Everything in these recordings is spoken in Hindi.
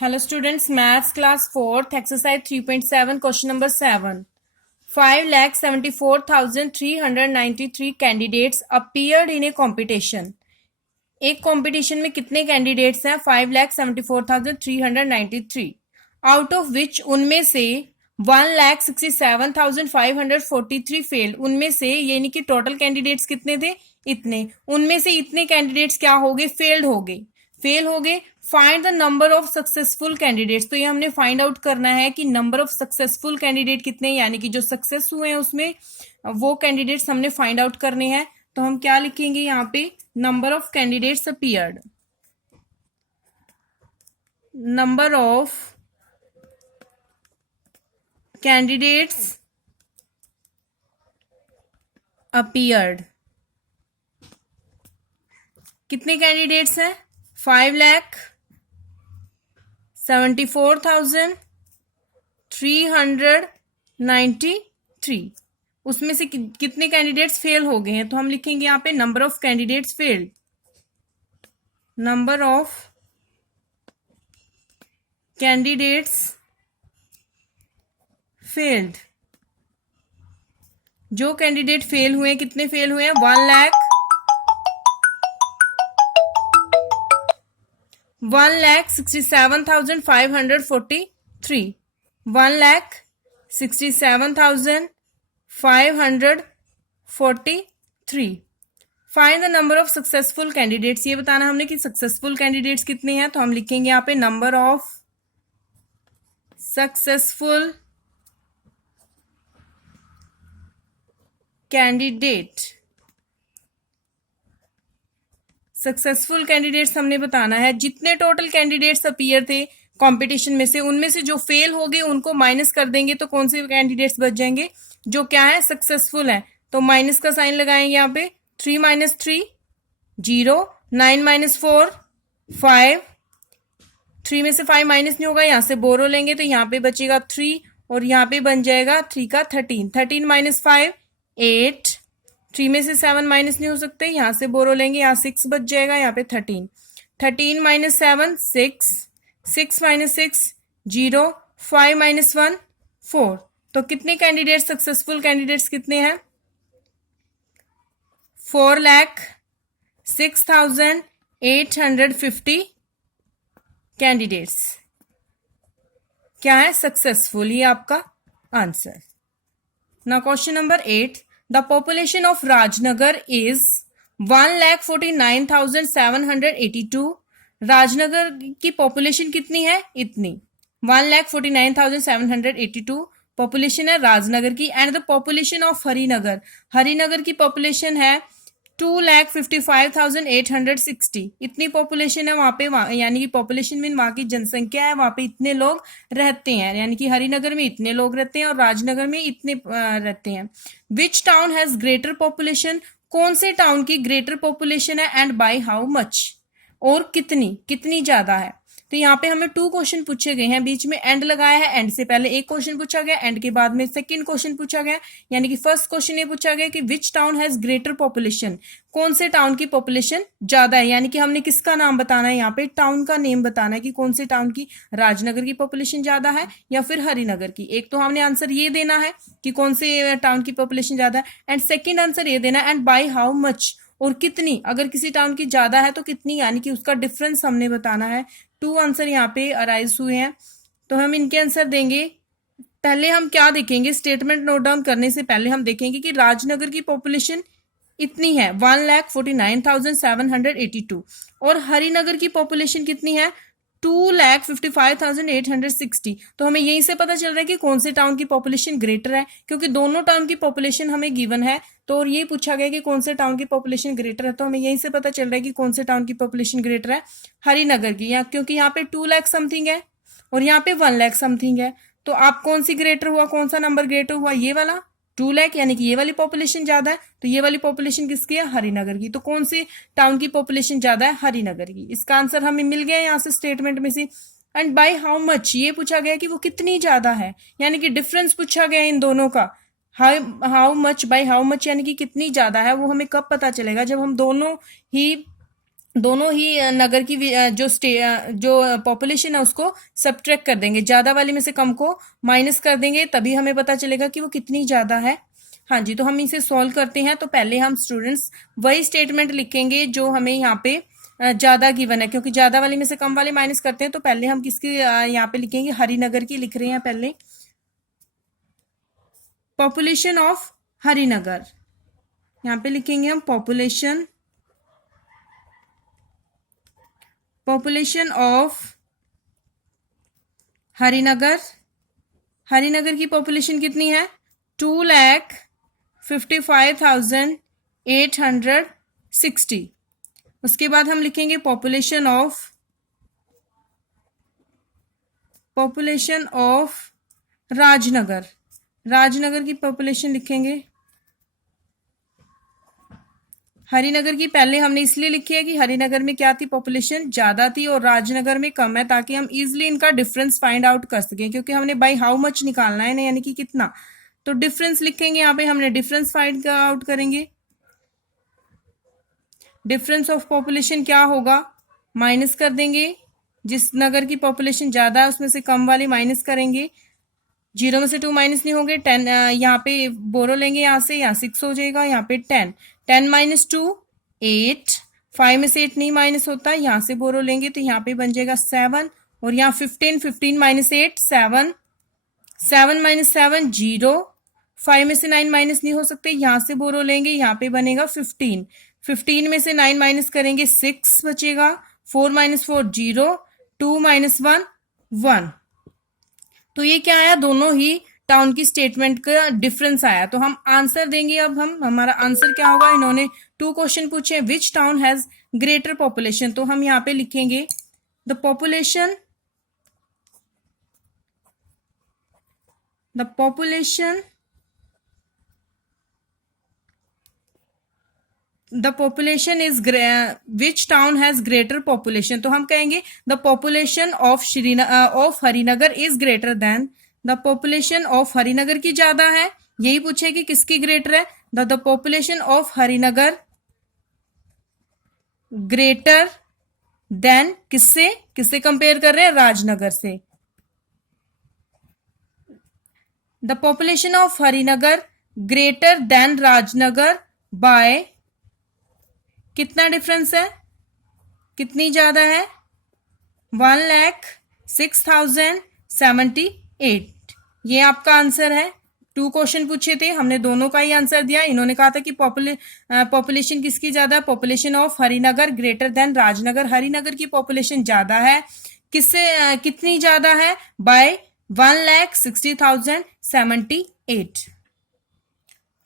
Hello students, Maths class 4th, exercise 3.7, question number 7. 5,74,393 candidates appeared in a competition. एक कंपटीशन में कितने कैंडिडेट्स हैं? 5,74,393. आउट ऑफ विच उनमें से 1,67,543 फेल. उनमें से यानी कि टोटल कैंडिडेट्स कितने थे? इतने. उनमें से इतने कैंडिडेट्स क्या हो गए? फेल हो गए. Find the number of successful candidates. तो ये हमने फाइंड आउट करना है कि नंबर ऑफ सक्सेसफुल कैंडिडेट कितने, यानी कि जो सक्सेस हुए हैं उसमें वो कैंडिडेट्स हमने फाइंड आउट करने हैं. तो हम क्या लिखेंगे यहाँ पे? Number of candidates appeared. Number of candidates appeared. कितने कैंडिडेट्स हैं? 5,74,393. उसमें से कितने कैंडिडेट्स फेल हो गए हैं? तो हम लिखेंगे यहाँ पे number of candidates failed. Number of candidates failed. जो कैंडिडेट फेल हुए, कितने फेल हुए हैं? 1,67,543. 1,67,543. Find the number of successful candidates. ये बताना हमने कि सक्सेसफुल कैंडिडेट्स कितने हैं. तो हम लिखेंगे यहाँ पे number of successful candidate. Successful candidates हमने बताना है जितने टोटल कैंडिडेट्स अपीयर थे कंपटीशन में से, उनमें से जो फेल हो गए उनको माइनस कर देंगे तो कौन से कैंडिडेट्स बच जाएंगे? जो क्या है? सक्सेसफुल है. तो माइनस का साइन लगाएंगे यहाँ पे. 3 - 3 0, 9 - 4 5. 3 में से 5 माइनस नहीं होगा, यहाँ से बोरो लेंगे तो यहाँ पे बचेगा 3 और यहाँ पे बन जाएगा 3 का 13. 13 - 5 8. 3 में से 7 माइनस नहीं हो सकते, यहाँ से बोरो लेंगे, यहाँ 6 बच जाएगा, यहाँ पे 13. 13 - 7 6. 6 - 6 0. 5 - 1 4. तो कितने कैंडिडेट्स, सक्सेसफुल कैंडिडेट्स कितने हैं? 4,06,850 कैंडिडेट्स क्या है? सक्सेसफुल. ये आपका answer. Now question number 8. The population of Rajnagar is 1,49,782. Rajnagar की पॉपुलेशन कितनी है? इतनी. 1,49,782 पॉपुलेशन है राजनगर की. And the population of Harinagar. Harinagar की पॉपुलेशन है 2,55,860. इतनी पॉपुलेशन है वहां पे, यानी कि पॉपुलेशन में वहां की जनसंख्या है, वहां पे इतने लोग रहते हैं, यानी कि हरिनगर में इतने लोग रहते हैं और राजनगर में इतने रहते हैं. विच टाउन हैज ग्रेटर पॉपुलेशन. कौन से टाउन की ग्रेटर पॉपुलेशन है एंड बाय हाउ मच, और कितनी ज्यादा है. तो यहाँ पे हमें 2 क्वेश्चन पूछे गए हैं, बीच में एंड लगाया है. एंड से पहले एक क्वेश्चन पूछा गया, एंड के बाद में सेकंड क्वेश्चन पूछा गया. यानी कि फर्स्ट क्वेश्चन ये पूछा गया कि विच टाउन हैज ग्रेटर पॉपुलेशन. कौन से टाउन की पॉपुलेशन ज्यादा है, यानी कि हमने किसका नाम बताना है, यहाँ पे टाउन का नेम बताना है कि कौन से टाउन की, राजनगर की पॉपुलेशन ज्यादा है या फिर हरिनगर की. एक तो हमने आंसर ये देना है कि कौन से टाउन की पॉपुलेशन ज्यादा है, एंड सेकेंड आंसर ये देना है एंड बाय हाउ मच, और कितनी. अगर किसी टाउन की ज्यादा है तो कितनी, यानी कि उसका डिफरेंस हमने बताना है. 2 आंसर यहाँ पे अराइज हुए हैं, तो हम इनके आंसर देंगे. पहले हम क्या देखेंगे, स्टेटमेंट नोट डाउन करने से पहले हम देखेंगे कि राजनगर की पॉपुलेशन इतनी है 1,49,782 और हरिनगर की पॉपुलेशन कितनी है 2,55,860. तो हमें यहीं से पता चल रहा है कि कौन से टाउन की पॉपुलेशन ग्रेटर है, क्योंकि दोनों टाउन की पॉपुलेशन हमें गिवन है. तो और ये पूछा गया कि कौन से टाउन की पॉपुलेशन ग्रेटर है, तो हमें यहीं से पता चल रहा है कि कौन से टाउन की पॉपुलेशन ग्रेटर है, हरिनगर की. क्योंकि यहाँ पे 2 लाख समथिंग है और यहाँ पे 1 लाख समथिंग है. तो आप कौन सी ग्रेटर हुआ, कौन सा नंबर ग्रेटर हुआ? ये वाला 2 लाख, यानी कि ये वाली पॉपुलेशन ज्यादा है. तो ये वाली पॉपुलेशन किसकी है? हरिनगर की. तो कौन सी टाउन की पॉपुलेशन ज्यादा है? हरिनगर की. इसका आंसर हमें मिल गया यहाँ से स्टेटमेंट में से. एंड बाय हाउ मच, ये पूछा गया कि वो कितनी ज्यादा है, यानी कि डिफरेंस पूछा गया इन दोनों का. How much by how much यानी कि कितनी ज्यादा है, वो हमें कब पता चलेगा? जब हम दोनों ही दोनों ही नगर की जो पॉपुलेशन है उसको सब्ट्रैक्ट कर देंगे, ज्यादा वाली में से कम को माइनस कर देंगे, तभी हमें पता चलेगा कि वो कितनी ज्यादा है। हाँ जी, तो हम इसे सॉल्व करते हैं। तो पहले हम स्टूडेंट्स वही स्टेटमेंट लिखेंगे जो हमें यहाँ पे ज्यादा गिवन है, क्योंकि ज्यादा वाली में से कम वाले माइनस करते हैं। तो पहले हम किसकी यहाँ पे लिखेंगे, हरिनगर की लिख रहे हैं पहले। पॉपुलेशन ऑफ हरिनगर, यहाँ पे लिखेंगे हम पॉपुलेशन ऑफ हरिनगर। हरिनगर की पॉपुलेशन कितनी है, 2,55,860। उसके बाद हम लिखेंगे पॉपुलेशन ऑफ राजनगर। राजनगर की पॉपुलेशन लिखेंगे। हरिनगर की पहले हमने इसलिए लिखी है कि हरिनगर में क्या थी, पॉपुलेशन ज्यादा थी और राजनगर में कम है, ताकि हम इजिली इनका डिफरेंस फाइंड आउट कर सकें, क्योंकि हमने बाई हाउ मच निकालना है ना, यानी कि कितना। तो डिफरेंस लिखेंगे, यहाँ पे हमने डिफरेंस फाइंड आउट करेंगे। डिफरेंस ऑफ पॉपुलेशन क्या होगा, माइनस कर देंगे, जिस नगर की पॉपुलेशन ज्यादा है उसमें से कम वाली माइनस करेंगे। 0 में से 2 माइनस नहीं होंगे, 10 यहाँ पे बोरो लेंगे, यहाँ से यहाँ 6 हो जाएगा, यहाँ पे 10, 10 माइनस 2 8, 5 में से 8 नहीं माइनस होता, यहाँ से बोरो लेंगे तो यहाँ पे बन जाएगा 7, और यहाँ 15, 15 माइनस 8 7, 7 माइनस 7 0, 5 में से 9 माइनस नहीं हो सकते, यहाँ से बोरो लेंगे, यहाँ पे बनेगा 15, 15 में से 9 माइनस करेंगे 6 बचेगा, 4 माइनस 4 0, 2 माइनस 1 1। तो ये क्या आया, दोनों ही टाउन की स्टेटमेंट का डिफरेंस आया। तो हम आंसर देंगे। अब हमारा आंसर क्या होगा, इन्होंने 2 क्वेश्चन पूछे, which town has greater population. तो हम यहाँ पे लिखेंगे the population is which town has greater population. तो हम कहेंगे the population of Harinagar is greater than, the population of Harinagar की ज्यादा है, यही पूछे कि किसकी ग्रेटर है, the population of Harinagar greater than, किससे कंपेयर कर रहे हैं, राजनगर से। The population of Harinagar greater than Rajnagar by, कितना डिफरेंस है, कितनी ज्यादा है, 1,06,078। ये आपका आंसर है। 2 क्वेश्चन पूछे थे, हमने दोनों का ही आंसर दिया। इन्होंने कहा था कि पॉपुलेशन किसकी ज्यादा है, population of Harinagar greater than Rajnagar. Harinagar की पॉपुलेशन ज्यादा है, कितनी ज्यादा है, bye 1,60,078।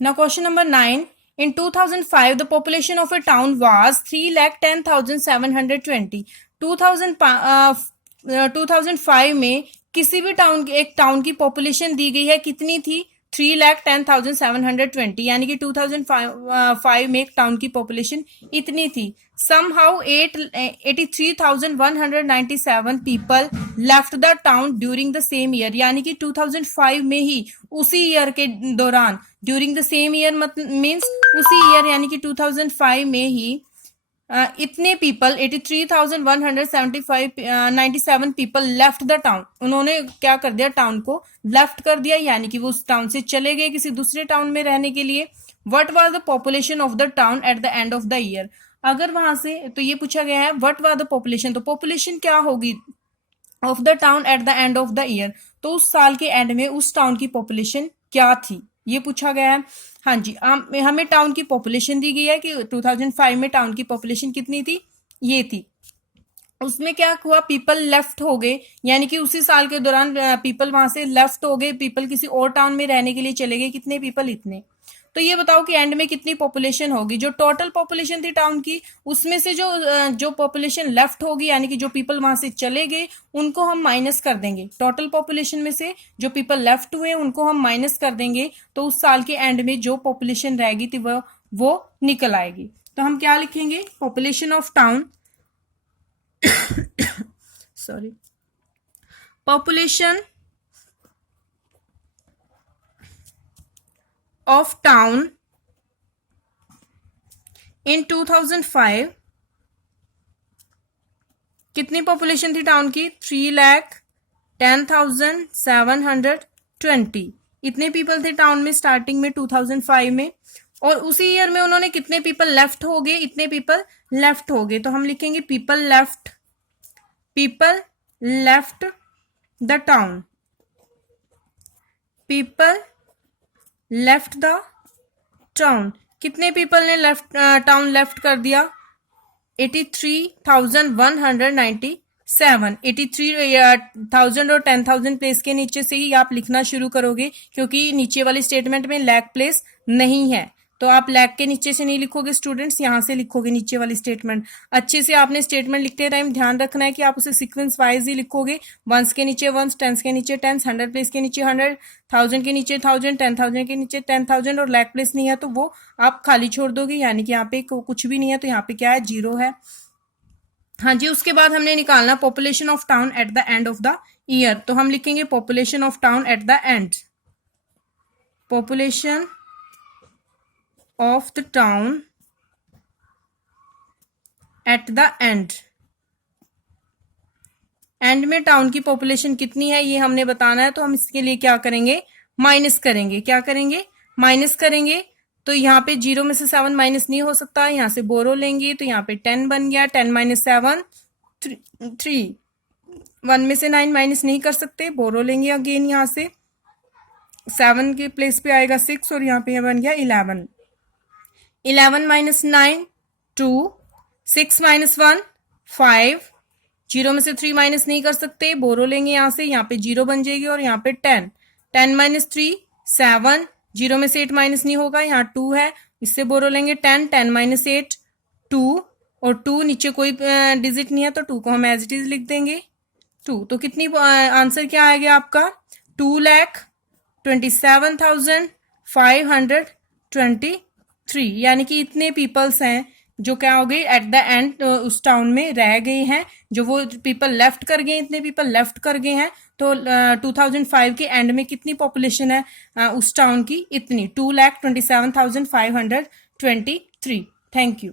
Now question number 9. In 2005, the population of a town was 3,10,720. 2005 में किसी भी एक टाउन की पॉपुलेशन दी गई है, कितनी थी, 3,10,720, यानी कि 2005 में एक टाउन की पॉपुलेशन इतनी थी। somehow 83,197 people left the town during the same year, यानी कि 2005 में ही, उसी ईयर के दौरान, during the same year means उसी ईयर, यानी कि 2005 में ही इतने people 83,197 people left the town. उन्होंने क्या कर दिया, टाउन को लेफ्ट कर दिया, यानी कि वो उस टाउन से चले गए किसी दूसरे टाउन में रहने के लिए। What was the population of the town at the end of the year. अगर वहां से, तो ये पूछा गया है व्हाट वाज द पॉपुलेशन, तो पॉपुलेशन क्या होगी of the town at the end of the year, तो उस साल के एंड में उस टाउन की पॉपुलेशन क्या थी, ये पूछा गया है। हाँ जी, हमें टाउन की पॉपुलेशन दी गई है कि 2005 में टाउन की पॉपुलेशन कितनी थी, ये थी। उसमें क्या हुआ, पीपल लेफ्ट हो गए, यानी कि उसी साल के दौरान पीपल वहां से लेफ्ट हो गए, पीपल किसी और टाउन में रहने के लिए चले गए, कितने पीपल, इतने। तो ये बताओ कि एंड में कितनी पॉपुलेशन होगी, जो टोटल पॉपुलेशन थी टाउन की, उसमें से जो पॉपुलेशन लेफ्ट होगी, यानी कि जो पीपल वहां से चले गए, उनको हम माइनस कर देंगे। टोटल पॉपुलेशन में से जो पीपल लेफ्ट हुए उनको हम माइनस कर देंगे, तो उस साल के एंड में जो पॉपुलेशन रहेगी थी वो निकल आएगी। तो हम क्या लिखेंगे, population of town sorry, population of town in 2005 कितनी पॉपुलेशन थी टाउन की? 3,10,720। इतने पीपल थे टाउन में स्टार्टिंग में 2005 में। और उसी ईयर में उन्होंने कितने पीपल लेफ्ट हो गए? इतने पीपल लेफ्ट हो गए। तो हम लिखेंगे people left the town, people left the town. कितने पीपल ने टाउन लेफ्ट कर दिया? 83,197। 83,000 और 10,000 प्लेस के नीचे से ही आप लिखना शुरू करोगे, क्योंकि नीचे वाली स्टेटमेंट में लैक प्लेस नहीं है। तो आप लैक के नीचे से नहीं लिखोगे स्टूडेंट्स, यहां से लिखोगे नीचे वाली स्टेटमेंट। अच्छे से आपने स्टेटमेंट लिखते टाइम ध्यान रखना है कि आप उसे सीक्वेंस वाइज ही लिखोगे। वंस के नीचे वंस, टेंस के नीचे टेंस, 100 प्लेस के नीचे 100, 1000 के नीचे 1000, 10,000 के नीचे 10,000 और लैक प्लेस नहीं है तो वो आप खाली छोड़ दोगे, यानी कि यहाँ पे कुछ भी नहीं है, तो यहाँ पे क्या है? 0 है। हाँ जी, उसके बाद हमने निकालना population of town at the end of the year. तो हम लिखेंगे population of town at the end, population of the town at the end. And में टाउन की पॉपुलेशन कितनी है ये हमने बताना है। तो हम इसके लिए क्या करेंगे? माइनस करेंगे। क्या करेंगे? माइनस करेंगे। तो यहाँ पे 0 में से 7 माइनस नहीं हो सकता, यहाँ से बोरो लेंगे तो यहाँ पे 10 बन गया। 10 माइनस 7 3। 1 में से 9 माइनस नहीं कर सकते, बोरो लेंगे अगेन। यहाँ से 7 के प्लेस पे आएगा 6 और यहाँ पे बन गया 11। 11 माइनस 9 2, 6 माइनस 1 5। 0 में से 3 माइनस नहीं कर सकते, बोरो लेंगे यहाँ से, यहाँ पे 0 बन जाएगी और यहाँ पे 10। 10 माइनस 3 7। 0 में से 8 माइनस नहीं होगा, यहाँ 2 है, इससे बोरो लेंगे 10। 10 माइनस 8 2 और 2 नीचे कोई डिजिट नहीं है तो 2 को हम एज इट इज लिख देंगे 2। तो कितनी आंसर क्या आएगा आपका? 2,27,523। यानी कि इतने पीपल्स हैं जो क्या हो गए एट द एंड उस टाउन में रह गए हैं, जो वो पीपल लेफ्ट कर गए, इतने पीपल लेफ्ट कर गए हैं। तो 2005 के एंड में कितनी पॉपुलेशन है उस टाउन की? इतनी 2,27,523। Thank you.